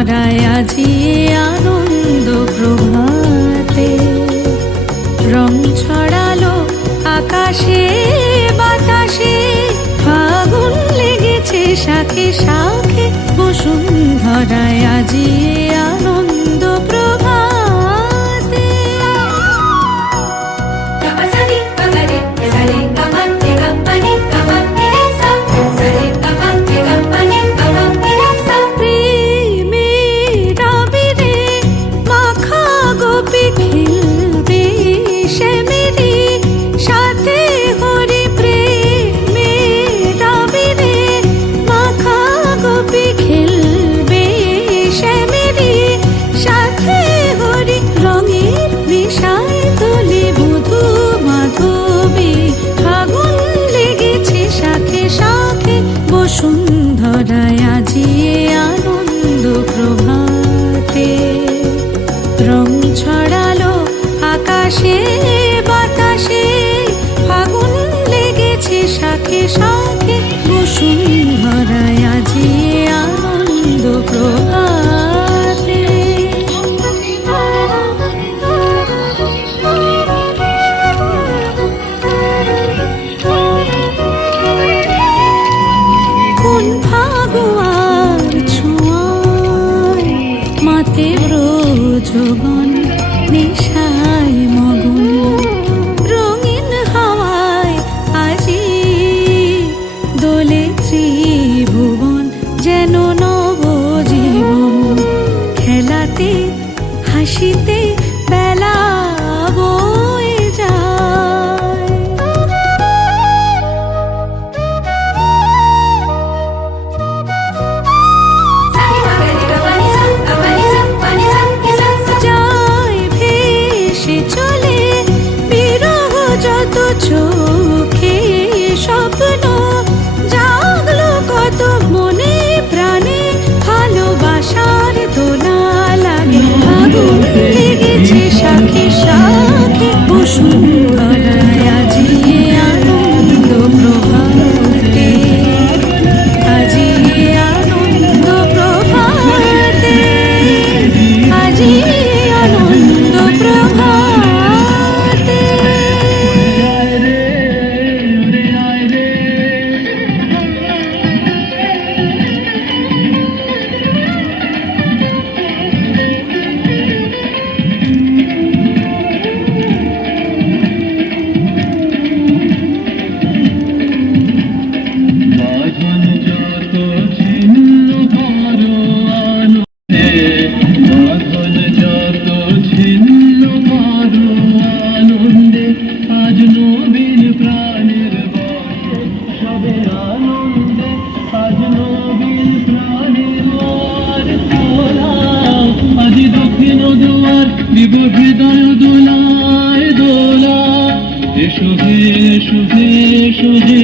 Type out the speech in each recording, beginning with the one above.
ধরায় আজি আনন্দ প্রভাতে রং ছড়ালো আকাশে বাতাসে ফাগুন লেগেছে শাখে শাখে বসুন্ধরায় আজি আনন্দ প্রভাতে। বসুন্ধরায় আজি আনন্দ প্রভাতে রং ছড়ালো আকাশে বাতাসে ফাগুন লেগেছে শাখে শাখে বসুন্ধরায় আজি আনন্দ প্রভাতে। কোন ফাগুয়ার ছোঁয়ায় মাতে ব্রজবন নেশায় মগন রঙিন হাওয়ায় আজি দোলে ত্রিভুবন যেন নবজীবন খেলাতে হাসিতে বেলা বয়ে যায়। চলে বিরহ যত চোখে স্বপ্ন জাগলো কত মনে প্রাণে ভালোবাসার দোলা লাগে আগুন লেগেছে শাখে শাখে বসুন্ধরায় আজি আনন্দ প্রভাতে আজি আনন্দ প্রভাতে আজি আনন্দ প্রভাতে। হৃদয় দোলায় দোলা এসো হে এসো হে এসো হে।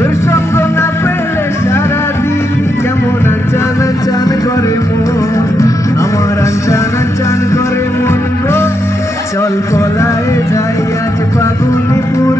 তোর সঙ্গ না পেলে সারাদিন কেমন আনচান আনচান করে মন, আমার আনচান আনচান করে মন গো। চল পলায়ে যাই আজ ফাগুনিপুর